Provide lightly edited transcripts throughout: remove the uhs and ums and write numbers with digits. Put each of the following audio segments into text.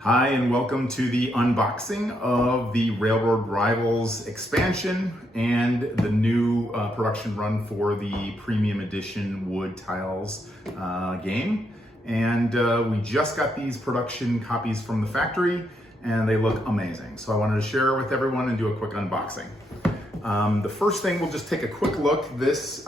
Hi, and welcome to the unboxing of the Railroad Rivals expansion and the new production run for the Premium Edition wood tiles game. And we just got these production copies from the factory and they look amazing. So I wanted to share it with everyone and do a quick unboxing. The first thing, we'll just take a quick look. This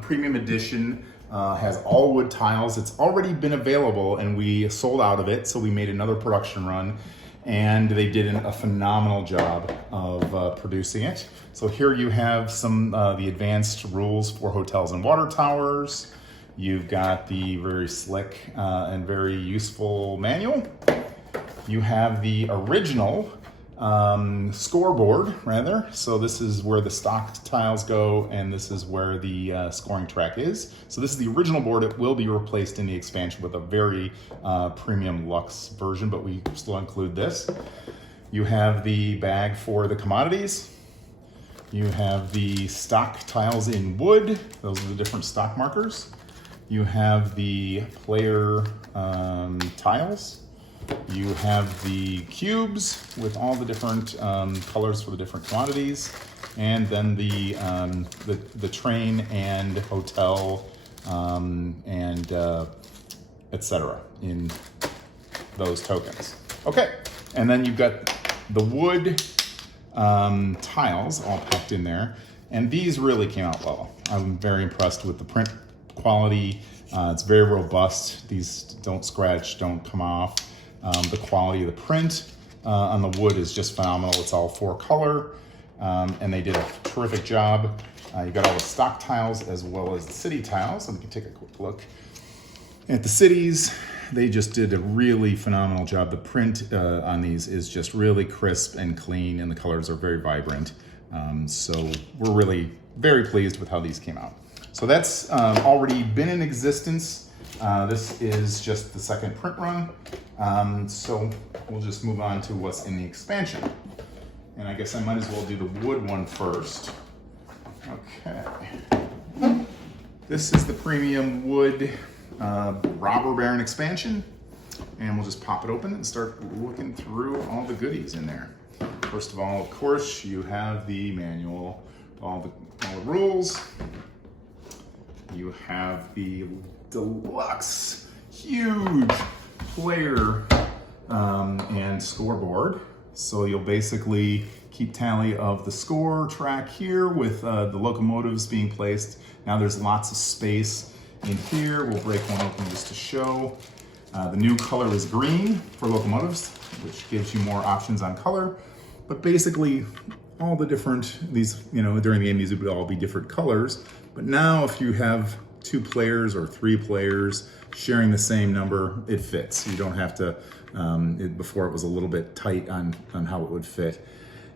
Premium Edition has all wood tiles. It's already been available and we sold out of it, so we made another production run and they did a phenomenal job of producing it. So here you have some the advanced rules for hotels and water towers. You've got the very slick and very useful manual. You have the original scoreboard, rather. So this is where the stock tiles go and this is where the scoring track is. So this is the original board. It will be replaced in the expansion with a very premium luxe version, but we still include this. You have the bag for the commodities. You have the stock tiles in wood. Those are the different stock markers. You have the player tiles. You have the cubes with all the different colors for the different commodities, and then the train and hotel and etc. in those tokens. Okay, and then you've got the wood tiles all packed in there, and these really came out well. I'm very impressed with the print quality. It's very robust. These don't scratch, don't come off. The quality of the print on the wood is just phenomenal. It's all 4-color, and they did a terrific job. You got all the stock tiles as well as the city tiles. So we can take a quick look at the cities. They just did a really phenomenal job. The print on these is just really crisp and clean, and the colors are very vibrant. So we're really very pleased with how these came out. So that's already been in existence. This is just the second print run. So we'll just move on to what's in the expansion. And I guess I might as well do the wood one first. Okay. This is the premium wood robber baron expansion. And we'll just pop it open and start looking through all the goodies in there. First of all, of course, you have the manual, all the rules. You have the deluxe, huge player and scoreboard. So you'll basically keep tally of the score track here with the locomotives being placed. Now there's lots of space in here. We'll break one open just to show. The new color is green for locomotives, which gives you more options on color. But basically all the different, during the game, these would all be different colors. But now if you have 2 players or 3 players sharing the same number, it fits. You don't have to, before it was a little bit tight on how it would fit.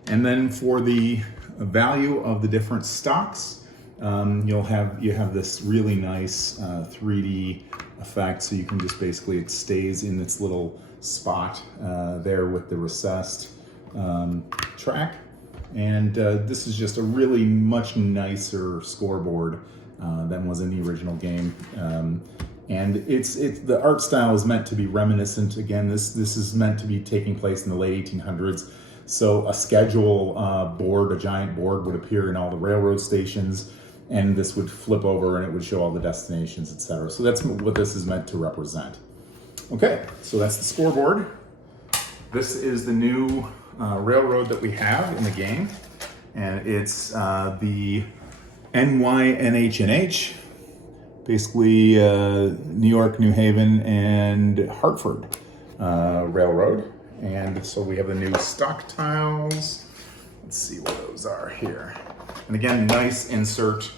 And then for the value of the different stocks, you have this really nice 3D effect. So you can just basically, it stays in its little spot there with the recessed track. And this is just a really much nicer scoreboard than was in the original game. And the art style is meant to be reminiscent. Again, this is meant to be taking place in the late 1800s. So a schedule board, a giant board, would appear in all the railroad stations, and this would flip over and it would show all the destinations, etc. So that's what this is meant to represent. Okay, so that's the scoreboard. This is the new railroad that we have in the game, and it's the NYNH&H, basically New York, New Haven, and Hartford Railroad. And so we have the new stock tiles. Let's see what those are here. And again, nice insert.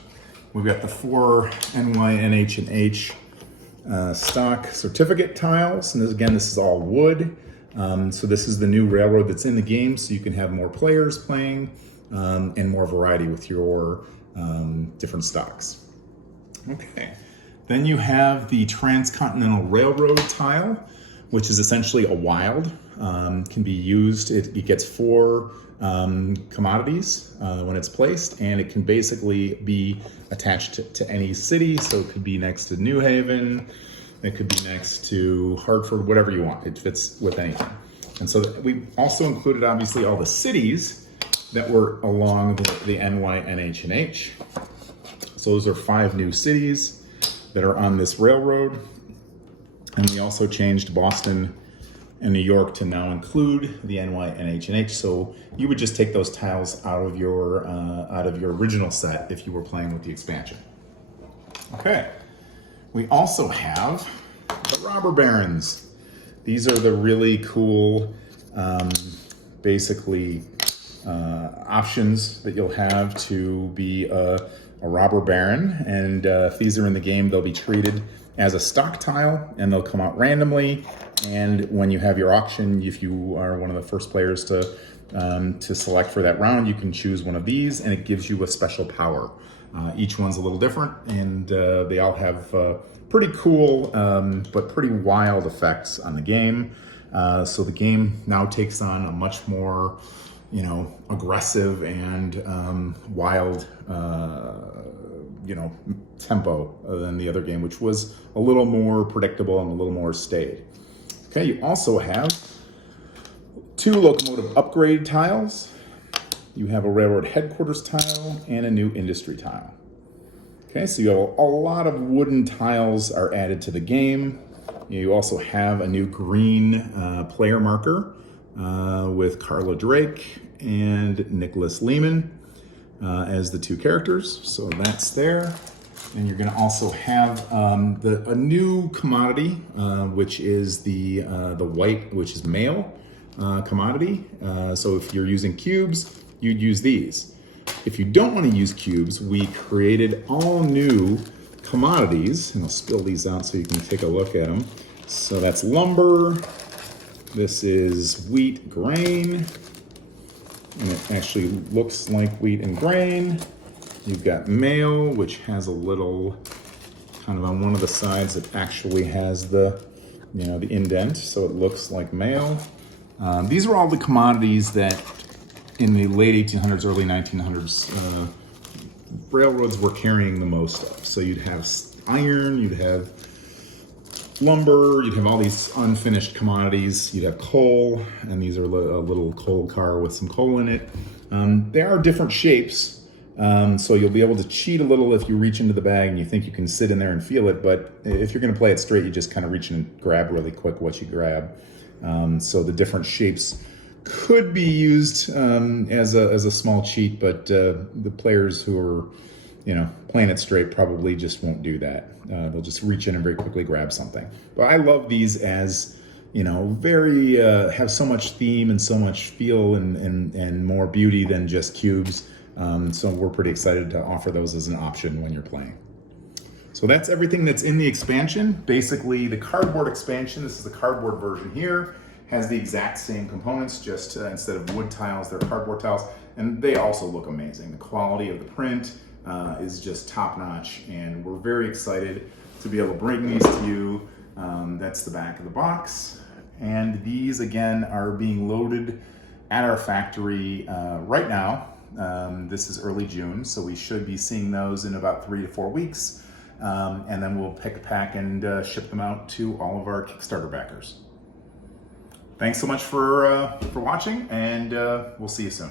We've got the 4 NYNH&H stock certificate tiles. And again, this is all wood. So this is the new railroad that's in the game, so you can have more players playing and more variety with your different stocks. Okay, then you have the Transcontinental Railroad tile, which is essentially a wild. Can be used, it gets 4 commodities when it's placed, and it can basically be attached to any city. So it could be next to New Haven, it could be next to Hartford, whatever you want. It fits with anything. And so we also included, obviously, all the cities that were along the NY, NH, and H. So those are 5 new cities that are on this railroad. And we also changed Boston and New York to now include the NY, NH, and H. So you would just take those tiles out of your original set if you were playing with the expansion. Okay. We also have the Robber Barons. These are the really cool, basically, options that you'll have to be a robber baron. And if these are in the game, they'll be treated as a stock tile, and they'll come out randomly. And when you have your auction, if you are one of the first players to select for that round, you can choose one of these, and it gives you a special power. Each one's a little different, and they all have pretty cool but pretty wild effects on the game. So the game now takes on a much more, aggressive and wild, tempo than the other game, which was a little more predictable and a little more staid. Okay, you also have 2 locomotive upgrade tiles. You have a railroad headquarters tile and a new industry tile. Okay, so you have a lot of wooden tiles are added to the game. You also have a new green player marker with Carla Drake and Nicholas Lehman as the 2 characters. So that's there. And you're going to also have a new commodity, which is the white, which is male commodity. So if you're using cubes, you'd use these. If you don't want to use cubes, we created all new commodities, and I'll spill these out so you can take a look at them. So that's lumber. This is wheat grain, and it actually looks like wheat and grain. You've got mail, which has a little kind of on one of the sides, it actually has the indent, so it looks like mail. These are all the commodities that in the late 1800s, early 1900s, railroads were carrying the most of. So you'd have iron, you'd have lumber, you'd have all these unfinished commodities, you'd have coal, and these are a little coal car with some coal in it. There are different shapes. So you'll be able to cheat a little if you reach into the bag and you think you can sit in there and feel it, but if you're going to play it straight, you just kind of reach in and grab really quick what you grab. So the different shapes could be used as a small cheat, but the players who are playing it straight probably just won't do that. They'll just reach in and very quickly grab something. But I love these as very have so much theme and so much feel and more beauty than just cubes. So we're pretty excited to offer those as an option when you're playing. So that's everything that's in the expansion. Basically, the cardboard expansion, this is the cardboard version here, has the exact same components, just instead of wood tiles, they're cardboard tiles, and they also look amazing. The quality of the print is just top-notch, and we're very excited to be able to bring these to you. That's the back of the box, and these, again, are being loaded at our factory right now. This is early June, so we should be seeing those in about 3 to 4 weeks. And then we'll pick a pack and ship them out to all of our Kickstarter backers. Thanks so much for watching, and we'll see you soon.